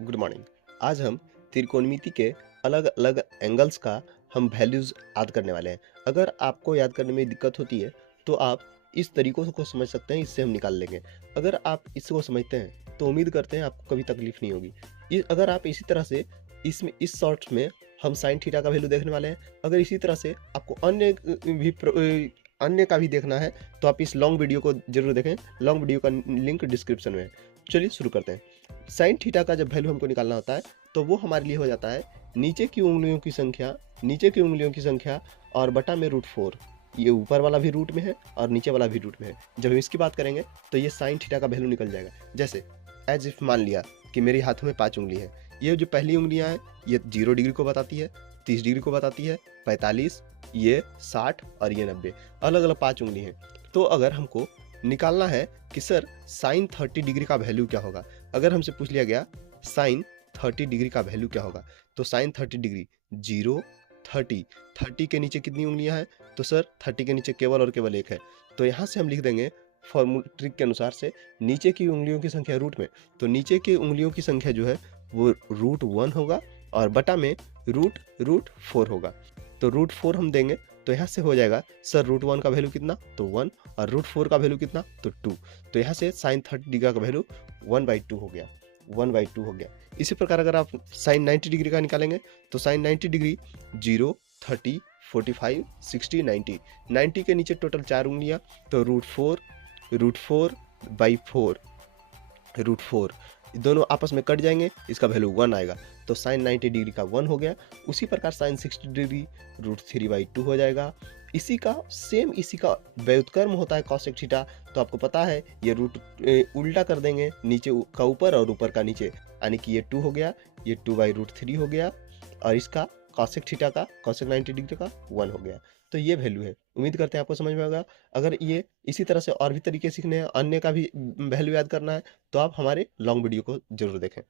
Good morning. आज हम त्रिकोणमिति के अलग अलग एंगल्स का हम वैल्यूज याद करने वाले हैं। अगर आपको याद करने में दिक्कत होती है तो आप इस तरीकों को समझ सकते हैं, इससे हम निकाल लेंगे। अगर आप इसको समझते हैं तो उम्मीद करते हैं आपको कभी तकलीफ नहीं होगी। अगर आप इसी तरह से इसमें इस शॉर्ट्स में हम साइन थीटा का वैल्यू देखने वाले हैं। अगर इसी तरह से आपको अन्य का भी देखना है तो आप इस लॉन्ग वीडियो को जरूर देखें। लॉन्ग वीडियो का लिंक डिस्क्रिप्शन में है। चलिए शुरू करते हैं। साइन थीटा का जब वैल्यू हमको निकालना होता है तो वो हमारे लिए हो जाता है नीचे की उंगलियों की संख्या और बटा में √4। ये ऊपर वाला भी रूट में है और नीचे वाला भी रूट में है। जब हम इसकी बात करेंगे तो ये साइन थीटा का वैल्यू निकल जाएगा। जैसे एज इफ मान लिया कि मेरे हाथों में 5 उंगली है। ये जो पहली उंगलियां हैं ये 0 डिग्री को बताती है, 30 डिग्री को बताती है, 45, ये 60 और ये 90। अलग अलग 5 उंगली हैं। तो अगर हमको निकालना है कि सर साइन 30 डिग्री का वैल्यू क्या होगा, अगर हमसे पूछ लिया गया साइन 30 डिग्री का वैल्यू क्या होगा, तो साइन 30 डिग्री 0, 30 के नीचे कितनी उंगलियां हैं, तो सर 30 के नीचे केवल और केवल एक है। तो यहाँ से हम लिख देंगे फॉर्मूला ट्रिक के अनुसार से नीचे की उंगलियों की संख्या रूट में, तो नीचे की उंगलियों की संख्या जो है वो √1 होगा और बटा में √4 होगा। तो √4 हम देंगे तो यहाँ से हो जाएगा सर √1 का वैल्यू कितना, तो 1, और √4 का वैल्यू कितना, तो 2। तो यहाँ से साइन 30 डिग्री का वैल्यू 1/2 हो गया, 1/2 हो गया। इसी प्रकार अगर आप साइन 90 डिग्री का निकालेंगे तो साइन 90 डिग्री 0, 30, 45, 60, 90। 90 के नीचे टोटल 4 उंगलियाँ, तो √4/4 √4 दोनों आपस में कट जाएंगे, इसका वैल्यू 1 आएगा। तो साइन 90 डिग्री का 1 हो गया। उसी प्रकार साइन 60 डिग्री √3/2 हो जाएगा। इसी का व्युत्क्रम होता है कॉसेक थीटा। तो आपको पता है ये उल्टा कर देंगे, नीचे का ऊपर और ऊपर का नीचे, यानी कि ये 2 हो गया, ये 2/√3 हो गया, और इसका कॉसेक थीटा का कॉसेक 90 डिग्री का 1 हो गया। तो ये वैल्यू है। उम्मीद करते हैं आपको समझ में होगा। अगर ये इसी तरह से और भी तरीके सीखने हैं, अन्य का भी वैल्यू याद करना है, तो आप हमारे लॉन्ग वीडियो को जरूर देखें।